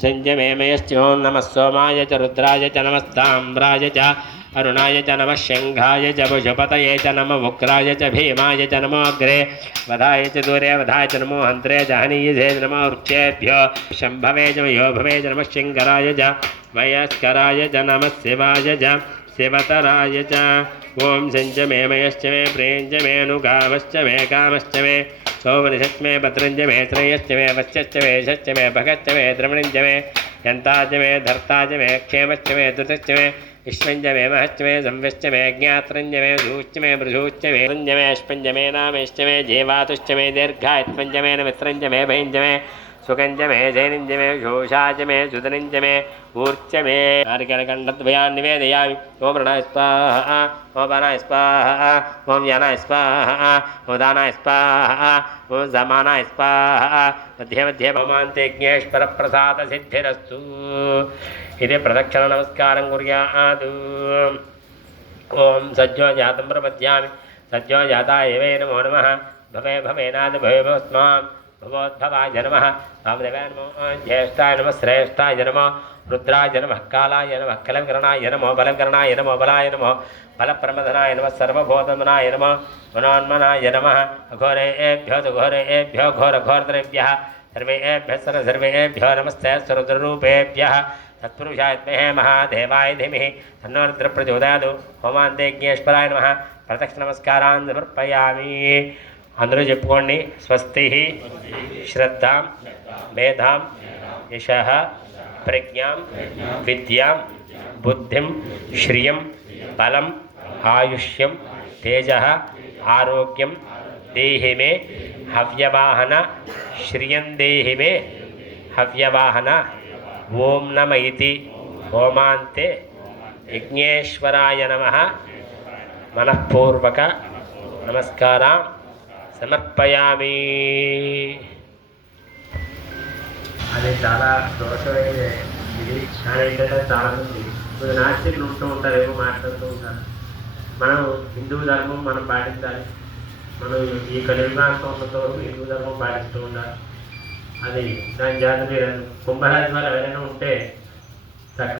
सञ्जमेमयश्चों नम सोमाय च रुद्राय च नमस्ताम्राय च अरुणा च नम शंघा च पशुपत च नम उग्राय च भीमाय च नमो अग्रे वधाय च दूरे वधाय च नमो हंत्रे च नम नमो वृक्षेभ्यो शंभवे च मयोभवे च नम शिंगराय च वयस्कराय च नम शिवाय च शिवतराय च। ॐ सिञ्च मे मयश्च मे प्रेञ्च मे कामश्च मे। सौवनिषश्च मे भद्रञ्च मे श्रेयश्च मे वश्यश्च मे यशश्च मे भगश्च मे द्रमणिञ्च मे यन्ताच मे धर्ताज मे, क्षेमश्च मे धृतश्च मे विश्वञ्ज मे, महश्च मे, संवश्च मे, ज्ञात्रञ्ज मे, धूश्च मे मृधूश्च मे रञ्ज मे अश्पञ्ज मे नामेश्च मे जीवातुश्च मे दीर्घायत्पञ्च मे न मित्रञ्ज मे, भैञ्ज मे సుఖంచ మే జైనించ మే శోషాచ మే సుతనించ మే ఊర్చ మే నారికలకంఠద్వయాన్ని నివేదయామి ఓం రణాయ స్వాహ ఓం బనాయ స్వాహ ఓం యనాయ స్వాహ ఓం దానాయ స్వాహ ఓం సమానాయ స్వాహ మధ్య మధ్య భగవాంతే జ్ఞేశ్వర ప్రసాద సిద్ధిరస్తు ఇదే ప్రదక్షిణ నమస్కారం కుర్యాదు ఓం సజ్జో జాతం ప్రపద్యామి సజ్జో జాత ఏవే నమో నమ భవే భవేనాథ భవేమస్మాం भगवद्भवाय नमः। वामदेवाय नमो। ज्येष्ठाय नम, श्रेष्ठाय नमः। रुद्राय नमः, कालाय नम, कलंकरणाय नमो, बलंकरणाय नमो, बलाय नमो। बलप्रमदनाय नम सर्वबोधमनाय नमः। मनोन्मनाय नम। घोरे एभ्यो घोरे एभ्यो घोर घोरद्रेभ्य सर्वे सर्वेभ्यः सर सर्वे एभ्यो नमस्ते सुरद्रूपेभ्य तत्पुरुषाय महे महादेवाय धीमः तन्नोरुद्रप्रचोदयादु होमान्ते ज्ञेश्वराय नमः। प्रत्यक्षनमस्कारान् समर्पयामि। అందరూ చెప్పుకోండి. స్వస్తి శ్రద్ధాం మేధాం యశ ప్రజ్ఞాం విద్యాం బుద్ధిం శ్రియం బలం ఆయుష్యం తేజ ఆరోగ్యం దేహి మే హవ్యవాహన శ్రియం దేహి మే హవ్యవాహన ఓం నమ ఇది హోమాంతే యజ్ఞేశ్వరాయ నమ. మనఃపూర్వక నమస్కారం. సమర్పయామి. అది చాలా దోషమైన కానీ ఏంటంటే చాలా మంది ఇప్పుడు నాస్తికులు ఉంటూ ఉంటారు ఏమో మాట్లాడుతూ ఉంటారు. మనం హిందూ ధర్మం మనం పాటించాలి. మనం ఈ కలియుగాంతం ఉన్నంత హిందూ ధర్మం పాటిస్తూ ఉండాలి. అది దాని జాతి కుంభరాజు వారు ఎవరైనా ఉంటే